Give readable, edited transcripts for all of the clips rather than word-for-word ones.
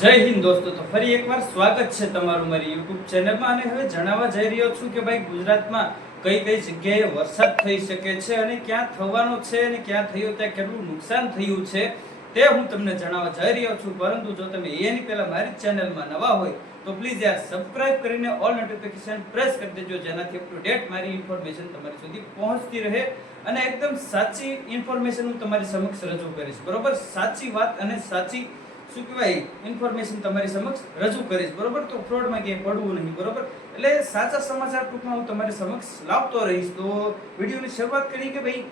જય હિન્દ દોસ્તો, તો ફરી એકવાર સ્વાગત છે તમારું મારી YouTube ચેનલમાં. અને હવે જણાવવા જઈ રહ્યો છું કે ભાઈ ગુજરાતમાં કઈ કઈ જગ્યાએ વરસાદ થઈ શકે છે અને ક્યાં થવાનો છે અને ક્યાં થયો ત્યાં કેટલું નુકસાન થયું છે તે હું તમને જણાવવા જઈ રહ્યો છું. પરંતુ જો તમે એની પહેલા મારી ચેનલમાં નવા હોય તો પ્લીઝ યાર સબસ્ક્રાઇબ કરીને ઓલ નોટિફિકેશન પ્રેસ કરી દેજો, જેનાથી અપ ટુ ડેટ મારી ઇન્ફોર્મેશન તમારી સુધી પહોંચતી રહે અને એકદમ સાચી ઇન્ફોર્મેશન હું તમારી સમક્ષ રજૂ કરીશ. બરોબર, સાચી વાત અને સાચી શું કહેવાય ઇન્ફોર્મેશન તમારી સમક્ષ રજૂ કરીશ. બરોબર, તો ફ્રોડમાં ક્યાંય પડવું નહીં. બરોબર, એટલે સાચા સમાચાર ટૂંકમાં હું તમારી સમક્ષ લાવતો રહીશ. તો વિડીયોની શરૂઆત કરી કે ભાઈ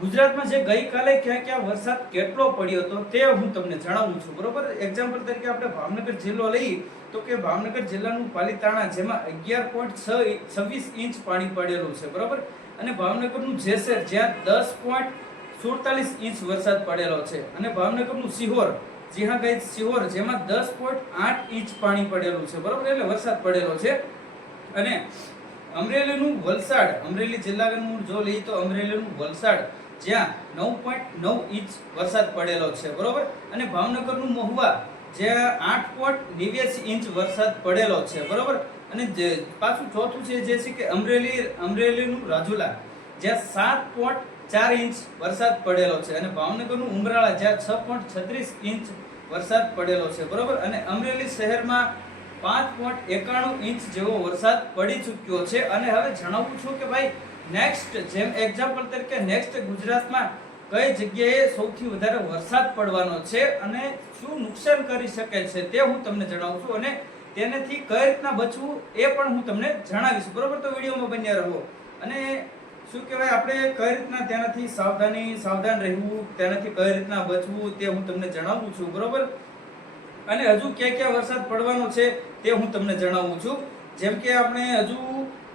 ગુજરાતમાં જે ગઈકાલે ક્યાં ક્યાં વરસાદ કેટલો પડ્યો હતો તે હું તમને જણાવું છું. બરોબર, એક્ઝામ્પલ તરીકે આપણે ભાવનગર જિલ્લો લઈએ તો કે ભાવનગર જિલ્લાનું પાલીતાણા જેમાં 11.26 ઇંચ પાણી પડેલું છે. બરોબર, અને ભાવનગરનું જેસર જ્યાં 10.47 ઇંચ વરસાદ પડેલો છે. અને ભાવનગરનું સિહોર, જી હા ગાઈસ, સિહોર જેમાં 10.8 ઇંચ પાણી પડેલું છે. બરોબર, એટલે વરસાદ પડેલો છે. અને અમરેલીનું વલસાડ, અમરેલી જિલ્લાનું જો લઈએ તો અમરેલીનું વલસાડ જ્યાં 9.9 ઇંચ વરસાદ પડેલો છે. બરોબર, અને ભાવનગરનું મહુવા જ્યાં 8.89 ઇંચ વરસાદ પડેલો છે. બરોબર, અને પાછું ચોથું છે જે છે કે અમરેલીનું રાજુલા જ્યાં 7.4 ઇંચ વરસાદ પડેલો છે. અને ભાવનગરનું ઉમરાળા જ્યાં 6.36 ઇંચ વરસાદ પડેલો છે. બરોબર, અને અમરેલી શહેરમાં 5.91 ઇંચ જેવો વરસાદ પડી ચૂક્યો છે. અને હવે જણાવું છું કે ભાઈ નેક્સ્ટ, જેમ એક્ઝામ્પલ તરીકે નેક્સ્ટ ગુજરાતમાં કઈ જગ્યાએ સૌથી વધારે વરસાદ પડવાનો છે અને શું નુકસાન કરી શકે છે તે હું તમને જણાવું છું. અને તેનાથી કઈ રીતના બચવું એ પણ હું તમને જણાવીશ. બરોબર, તો વિડીયોમાં બન્યા રહો. અને શું કહેવાય આપણે કઈ રીતના તેનાથી સાવધાન રહેવું, તેનાથી કઈ રીતના બચવું તે હું તમને જણાવું છું. બરોબર, અને હજુ ક્યાં ક્યાં વરસાદ પડવાનો છે તે હું તમને જણાવું છું. જેમ કે આપણે હજુ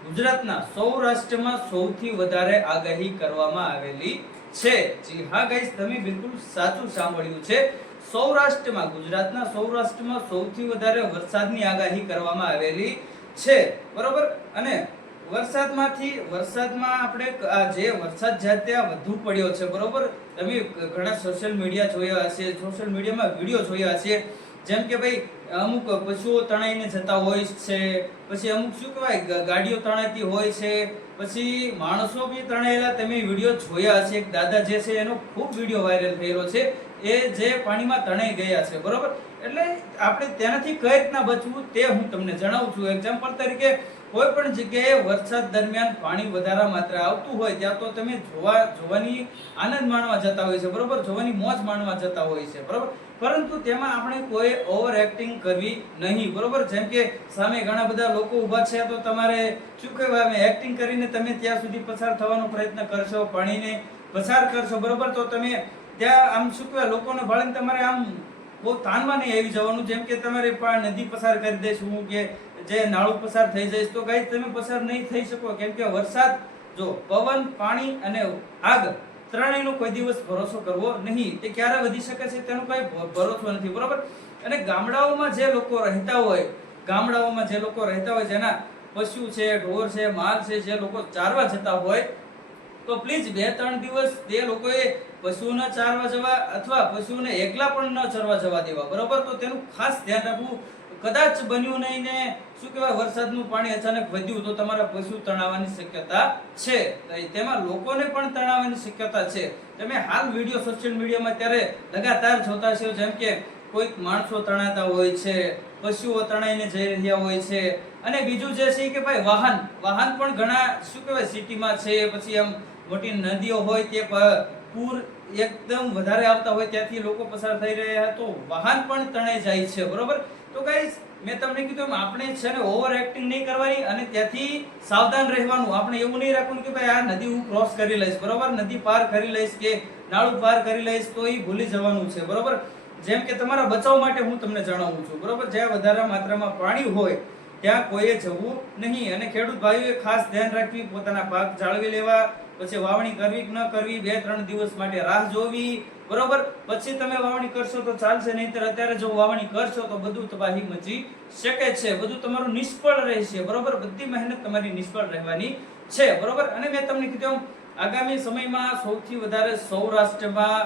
ગુજરાતના સૌરાષ્ટ્રમાં સૌથી વધારે આગાહી કરવામાં આવેલી છે. જી હા ગાઈસ, તમે બિલકુલ સાચું સાંભળ્યું છે. સૌરાષ્ટ્રમાં, ગુજરાતના સૌરાષ્ટ્રમાં સૌથી વધારે વરસાદની આગાહી કરવામાં આવેલી છે. બરોબર, અને વરસાદમાં આપણે જે વરસાદ જ્યાં ત્યાં વધુ પડ્યો છે. બરોબર, તમે ઘણા સોશિયલ મીડિયા જોયા હશે, સોશિયલ મીડિયામાં વિડીયો જોયા હશે. જેમ કે ભાઈ અમુક પશુઓ તણાઈને જતા હોય છે, પછી અમુક શું કહેવાય ગાડીઓ તણાતી હોય છે, પછી માણસો બી તણાયેલા તમે વિડીયો જોયા હશે. એક દાદા જે છે એનો ખૂબ વિડીયો વાયરલ થયેલો છે, એ જે પાણીમાં તણાઈ ગયા છે. બરોબર, એટલે આપણે તેનાથી કઈ રીતના બચવું તે હું તમને જણાવું છું. એક્ઝામ્પલ તરીકે કોઈ પણ જગ્યાએ વરસાદ દરમિયાન પાણી વધારે માત્રા આવતું હોય ત્યાં તો તમે જોવાની આનંદ માણવા જતા હોય છે. બરોબર, જોવાની મોજ માણવા જતા હોય છે. બરોબર, પરંતુ તેમાં આપણે કોઈ ઓવર એક્ટિંગ કરવી નહીં. બરોબર, જેમ કે સામે ઘણા બધા લોકો ઊભા છે તો તમારે શું કહેવાય એક્ટિંગ કરીને તમે ત્યાં સુધી પસાર થવાનો પ્રયત્ન કરશો, પાણીને પસાર કરશો. બરોબર, તો તમે ત્યાં આમ શું કહેવાય લોકોને ભાળીને તમારે આમ બહુ તાનમાં નહીં આવી જવાનું. જેમ કે તમારે નદી પસાર કરી દઈશું કે જે નાળું પસાર થઈ જાય તો ગાઈસ તમે પસાર નહીં થઈ શકો. કેમ કે વરસાદ, જો પવન, પાણી અને આગ ત્રણેયનો કોઈ દિવસ ભરોસો કરવો નહીં. તે ક્યારે વધી શકે છે તેનો કોઈ ભરોસો નથી. બરોબર, અને ગામડાઓમાં જે લોકો રહેતા હોય, જેના પશુ છે, ઢોર છે, માલ છે, જે લોકો ચારવા જતા હોય તો પ્લીઝ 2-3 દિવસ તે લોકોએ પશુઓને ચારવા જવા અથવા પશુઓને એકલા પણ ન ચરવા જવા દેવા. બરોબર, તો તેનું ખાસ ધ્યાન રાખવું. કદાચ બન્યું નહીં ને શું કહેવાય વરસાદનું પાણી અચાનક વધ્યું તો તમારા પશુ તણાવવાની શક્યતા છે, તેમાં લોકોને પણ તણાવવાની શક્યતા છે. તમે હાલ વિડીયો સોશિયલ મીડિયામાં ત્યારે લગાતાર જોતા છો, જેમ કે કોઈક માણસો તણાતા હોય છે, પશુઓ તણાઈને જઈ રહ્યા હોય છે. અને બીજું જે છે કે ભાઈ વાહન પણ ઘણા શું કહેવાય સિટીમાં છે, પછી આમ મોટી નદીઓ હોય તે પૂર એકદમ વધારે આવતા હોય ત્યાંથી લોકો પસાર થઈ રહ્યા તો વાહન પણ તણાઈ જાય છે. બરોબર, તો ગાઈસ મેં તમને કીધું આપણે છે ને ઓવર એક્ટિંગ નહીં કરવાની અને ત્યાંથી સાવધાન રહેવાનું. આપણે એવું નહીં રાખવું કે ભાઈ આ નદી હું ક્રોસ કરી લઈશ, બરોબર, નદી પાર કરી લઈશ કે નાળું પાર કરી લઈશ તો એ ભૂલી જવાનું છે. બરોબર, જેમ કે તમારા બચાવ માટે હું તમને જણાવું છું. બરોબર, જ્યાં વધારે માત્રામાં પાણી હોય ત્યાં કોઈએ જવું નહીં. અને ખેડૂત ભાઈઓએ ખાસ ધ્યાન રાખવી, પોતાના પાક જાળવી લેવા, પછી વાવણી કરવી કે ન કરવી 2-3 દિવસ માટે રાહ જોવી. બરોબર, પછી તમે વાવણી કરશો તો ચાલશે, નહીંતર અત્યારે જો વાવણી કરશો તો બધું તબાહી મચી શકે છે, બધું તમારું નિષ્ફળ રહેશે. બરોબર, બધી મહેનત તમારી નિષ્ફળ રહેવાની છે. બરોબર, અને મેં તમને કીધું આગામી સમયમાં સૌથી વધારે સૌરાષ્ટ્રમાં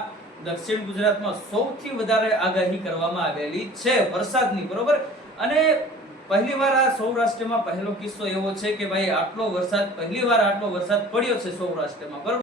દક્ષિણ ગુજરાતમાં સૌથી વધારે આગાહી કરવામાં આવેલી છે વરસાદની, બરોબર. અને પહેલીવાર આ સૌરાષ્ટ્રમાં પહેલો કિસ્સો એવો છે કે ભાઈ આટલો વરસાદ, પહેલીવાર આટલો વરસાદ પડ્યો છે સૌરાષ્ટ્રમાં, બરોબર.